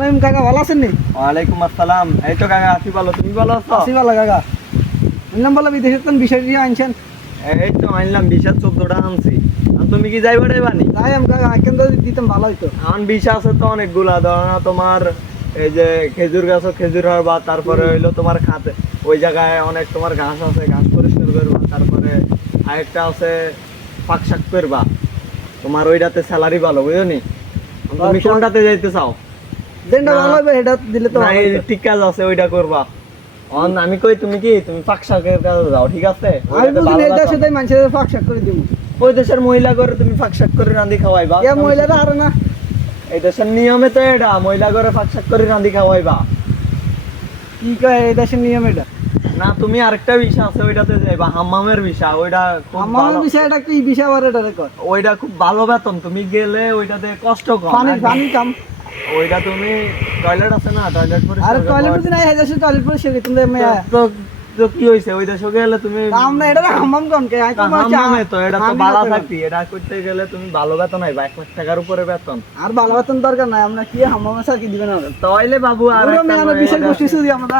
সালাম কাকা, ভালো আছেন নি? ওয়ালাইকুম আসসালাম। এই তো কাকা আছি ভালো, তুমি ভালো আছো? আছি ভালো কাকা। বললাম বলো বিদেশে তো বিষয় নিয়ে আনছেন। এই তো আনলাম ভিসা 14টা আনছি। আর তুমি কি যাইবা বানি? তাই আমি কাকা কেন দিতাম ভালো হইতো। আমার ভিসা আছে তো অনেকগুলা, ধরো না তোমার এই যে খেজুর গাছ, খেজুর হরবা, তারপরে হইলো তোমার খাতে ওই জায়গায় অনেক তোমার ঘাস আছে, ঘাস পরিষ্কার করবা, তারপরে আরেকটা আছে পাক শাক করবা, তোমার ওইটাতে স্যালারি ভালো, বুঝো নি? তুমি কোনটাতে যাইতে চাও? যেটা ভালো হবে সেটা দিলে তো না, ভালো এই হইতো। ঠিক কাজ আছে ওইটা করবা। আমি কই তুমি কি তুমি পাক শাকের কাজে যাও, ঠিক আছে? আমি ওইটাতে বুঝি ভালো এটা বেতন। সেটাই মানুষের ফাঁক শাক করে দিব। ওই দেশের মহিলা করে তুমি ফাঁক শাক করে রাঁধি খাওয়াইবা। ইয়া মহিলারা আর না এই দেশের নিয়মে তো এটা, মহিলা করে ফাঁক শাক করে রাঁধি খাওয়াইবা। কি কয় এই দেশের নিয়ম এটা। না, তুমি আরেকটা ভিসা আছে ওইটাতে যাইবা, হাম্মামের ভিসা। ওইটা খুব আমার ভালো, বিষয়টা কি বিষয় আবার এটা রেকর্ড। ওইটা খুব ভালো বেতন। তুমি গেলে ওইটাতে কষ্ট কম। পানি কাম। ওইটা তুমি টয়লেট আছে না, টয়লেট আর পরিষ্কার টয়লেট করবা। যদি নাই এই দেশে টয়লেট পরিষ্কার করে তুমি মেয়া। তো তো কি হইছে, ওই দেশে গেলে তুমি আমরা এটা হাম্মাম কোন কে আই তো হাম্মামে তো এটা তো ভালো থাকবি। এটা করতে গেলে তুমি ভালো বেতন আইবা, 1 লাখ টাকার উপরে বেতন। আর ভালো বেতন দরকার নাই, আমরা কি হাম্মামে সাকি দিবেন না। তাইলে বাবু আর পুরো একটা মেয়ে আমার বিষয় মেয়ে গোষ্ঠী শুধু আমরা